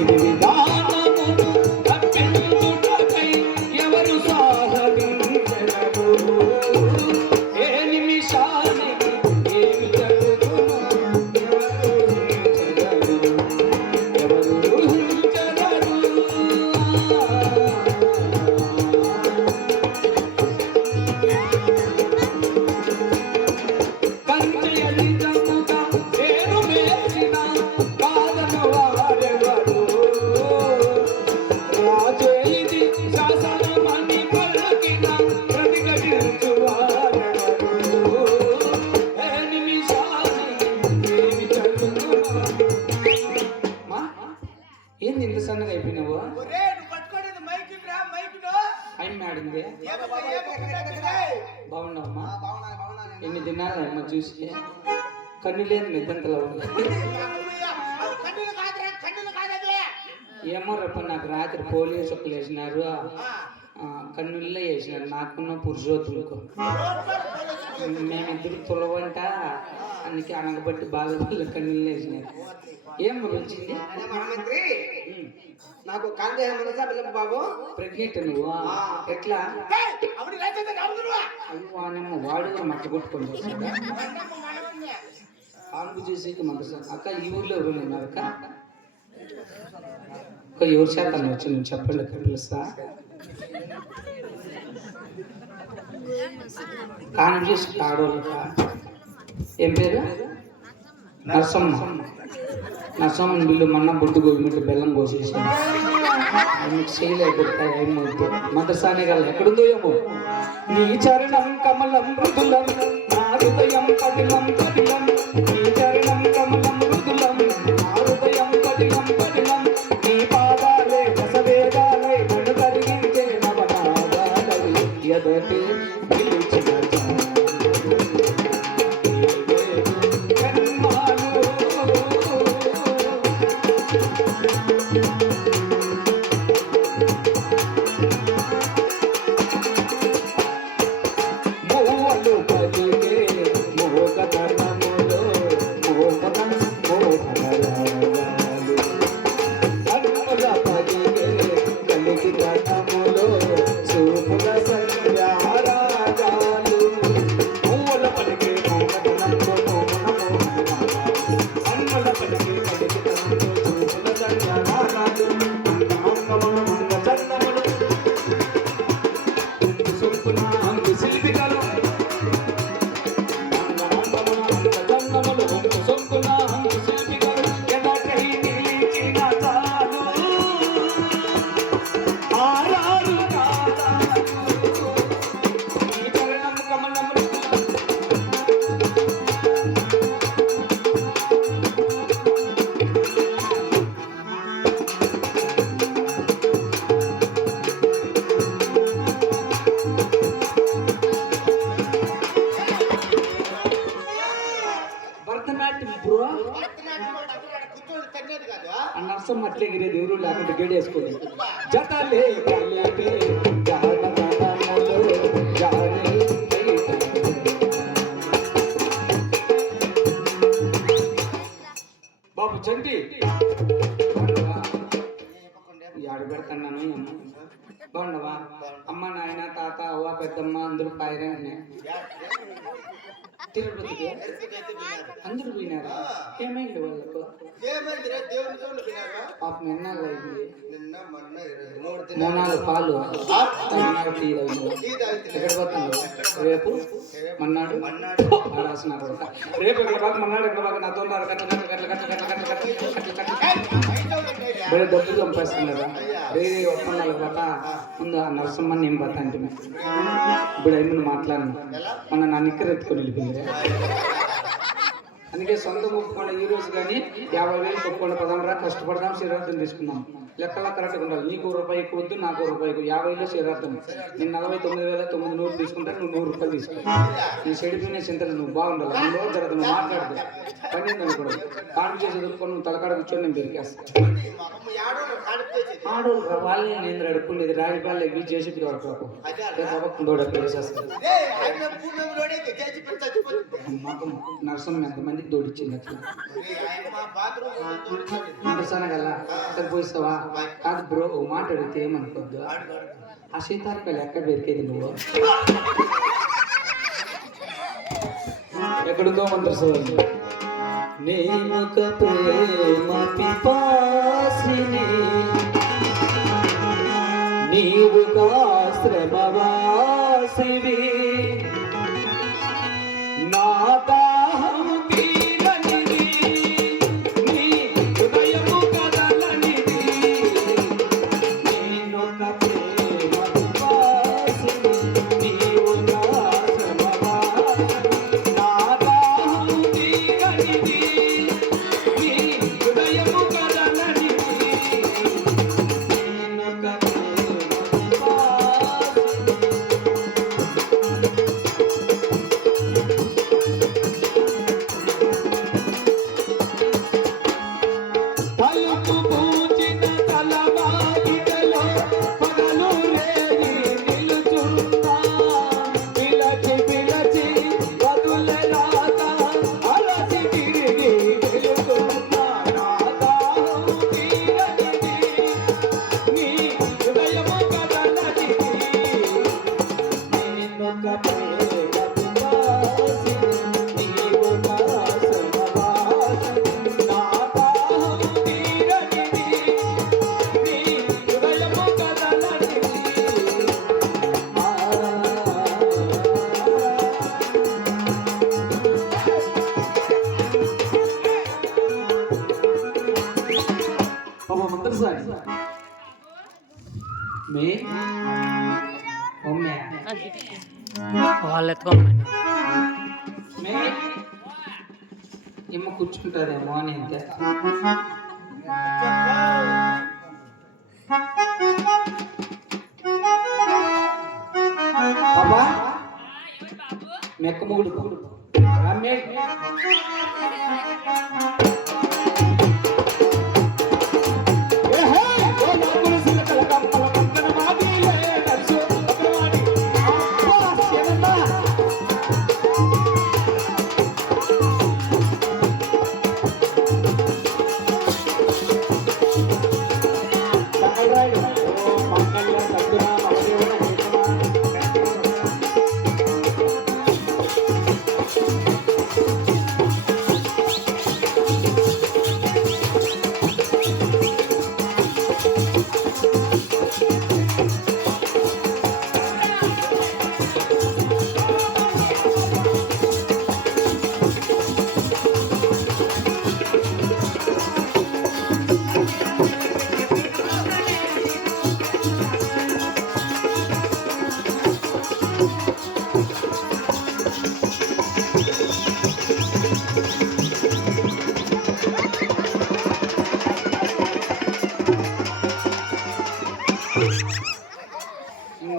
ఇది విధానమును తప్పించుటకై ఎవరు సాహసించరు ఏ నిమిషానికి ఏమి జరుగుతున్నా ఎవరు ఊహించగలరు కంచెయని జమ్ముగా పేరు వేసిన కాదను వారెవరు రాజేది శాసనమని పలికిన ప్రతిఘటించు వారెవరు ఏ నిమిషానికి ఏమి జరుగుతున్నా ఏంది ఇంత సన్నగా అయిపోయినావు అమ్మ ఆడింది బాగున్నావమ్మా ఎన్ని తిన్నారా అమ్మ చూసి కన్ను లేని నిద్దంతలో ఏమో రేపు నాకు రాత్రి పోలీసు ఒక్కలు వేసినారు కన్నుల్లో వేసినారు నాకున్న పురుషోత్తులకు మేమిద్దరు తులవంట అందుకే అనగబట్టి బాగా కన్నుల్లో వేసినారు ఏం వచ్చింది నాకు కాంతి బాబు ప్రెగ్నెంట్ నువ్వు ఎట్లా అయ్యో వాడుగా మట్ట కొట్టుకొని వస్తాడా కాన్పు చేసేకి మన అక్క ఈ ఊర్లో ఎవరు ఉన్నారు అక్క ఎవరి చేత వచ్చి నేను చెప్పండి అక్క పిలుస్తా కాన్పు చేసి ఆడవాళ్ళక ఏం పేరు నరసమ్మ నరసమ్మని బిల్లు మన్న బొడ్డు గోగిమిట్టు బెల్లం కోసేసి ఆయనకి చేయలేకపోతాయి ఏమవుతుంది మదర్సానే కాదు ఎక్కడుందో ఏమో నీ చరణం కమలం మృదులం నా హృదయం పదిలం పదిలం నీ చరణం కమలం మృదులం నా హృదయం పదిలం పదిలం నీ పాదాలే రసవేదాలే నన్ను కరిగించే నవనాదాలై ఎదటి పిలిచిన నర్సం అట్లే గిరేది ఎవరు లేకుండా గేడేసుకోండి జతలే బాబు చంటి ఆడు పెడతాను బాగుండవా అమ్మ నాయన తాత అవ్వ పెద్దమ్మ అందరూ పాయరే తిరుపతికి అందరూ పోయినారా ఏమైంది వాళ్ళకు పాపం ఎన్నాళ్ళు అయింది మూనాలు పాలు ఎక్కడ పోతాను రేపు మన్నాడు రాసినారు రేపు ఎక్కడ బాగా మన్నాడు ఎక్కడ బాగా నాతో బడే డబ్బులు చంపేస్తున్నారా వేరే ఒప్పందాలు పోతా ముందు ఆ నరసమ్మని నేను పోతా అంటే ఇప్పుడు అయిన మాట్లాడినా మన నా నిక్కర ఎత్తుకొని వెళ్ళిపోయింది అందుకే సొంత ఒప్పుకోండి ఈ రోజు కానీ 50,000 ఒప్పుకోండి పదమరా కష్టపడదాం శ్రీరార్థం తీసుకుందాం లెక్కలా కరెక్ట్గా ఉండాలి నీకు రూపాయి ఎక్కువ వద్దు నాకు రూపాయి 50,000 శ్రీరార్థం నేను 49,900 తీసుకుంటాను నువ్వు 100 రూపాయలు తీసుకో నేను చెడిపోయిన చింతలు నువ్వు బాగుండాలి అందులో జరగదు నువ్వు మాట్లాడదు పని ఏందని కూడా కాడు చేసి దొరుకుని నువ్వు తలకాడ కూర్చొని నేను పెరికేస్తాను ఆడోళ్ళు వాళ్ళని నేను అడుక్కునేది రాజపాలు ఎగ్గి చేసి దొరకకు దొడ వేసేస్తారు మాకు నర్సం ఎంతమందికి దోడిచ్చింది అట్లా నరసన గల సరిపోయిస్తావా కాదు బ్రో ఓ మాట అడిగితే ఏమనుకోద్దు ఆ సీతార్కాయలు ఎక్కడ పెరికేది నువ్వు ఎక్కడుందో మంత్ర సోదరు నేనొక ప్రేమ పిపాసిని నీవు శ్రమవాసివి నా దాహం తీరనిది నీ హృదయము కదలనిది నేనొక ప్రేమ పిపాసిని నీవు శ్రమవాసివి నా దాహం తీరనిది నీ హృదయము కదలనిది నేనొక తలుపు పూచిన తలవాయిలో పగలు రేగి నిలుచున్నా పిలచి పిలచి బదుల రాత అలసి తిరిగి వెళుతున్నా నా దాహం తీరనిది నీ హృదయము కదలనిది నేనొక ప్రేమ పిపాసిని నీవు నా శ్రమవాసిని నా దాహం తీరనిది నీ హృదయము కదలనిది పాప మంత్ర సార్ మే ఒమ్మే వాళ్ళు ఎత్తుకోమని మే ఏమో కూర్చుంటారేమో అని అంతే బాబా మెక్క మూడు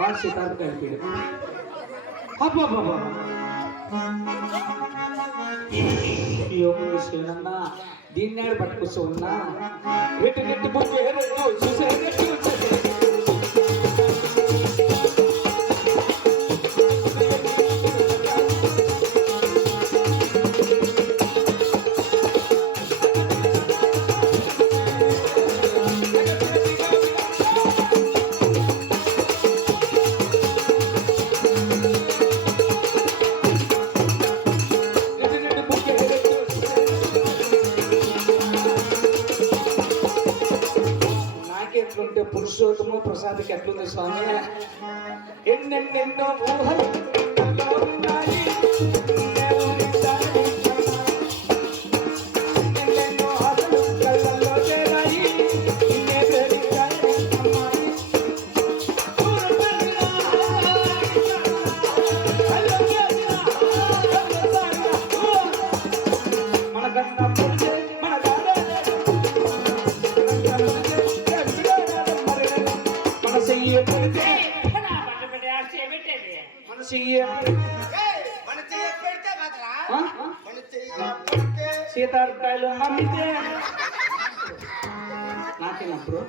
బాగా సీతారు కలిపాడు శివనన్నా దీన్ని పట్టుకొస్తూ ఉన్నా రెట్టు రెట్టు బుక్కే చూసే ఎట్లుంటే పురుషోత్తము ప్రసాద్కి ఎట్లుంది స్వామి ఎన్నెన్నెన్నో ఊహలు ఉన్నాయి ఎన్నెన్నో ఆశలు కళ్ళల్లో చేరాయి నిన్నే ప్రేమించాయి మనకన్నా పుడితే మన సీతార్కాయలు అమ్మితే నాకేనప్పుడు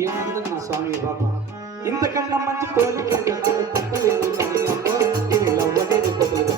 ఏముంది నా స్వామి బాబా ఇంతకన్నా మంచి కోరిక లేదు కానీ అమ్మో, ఇది లవ్ అనేది కొద్దిగా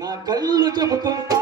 నా కళ్ళు చెబుతుంటా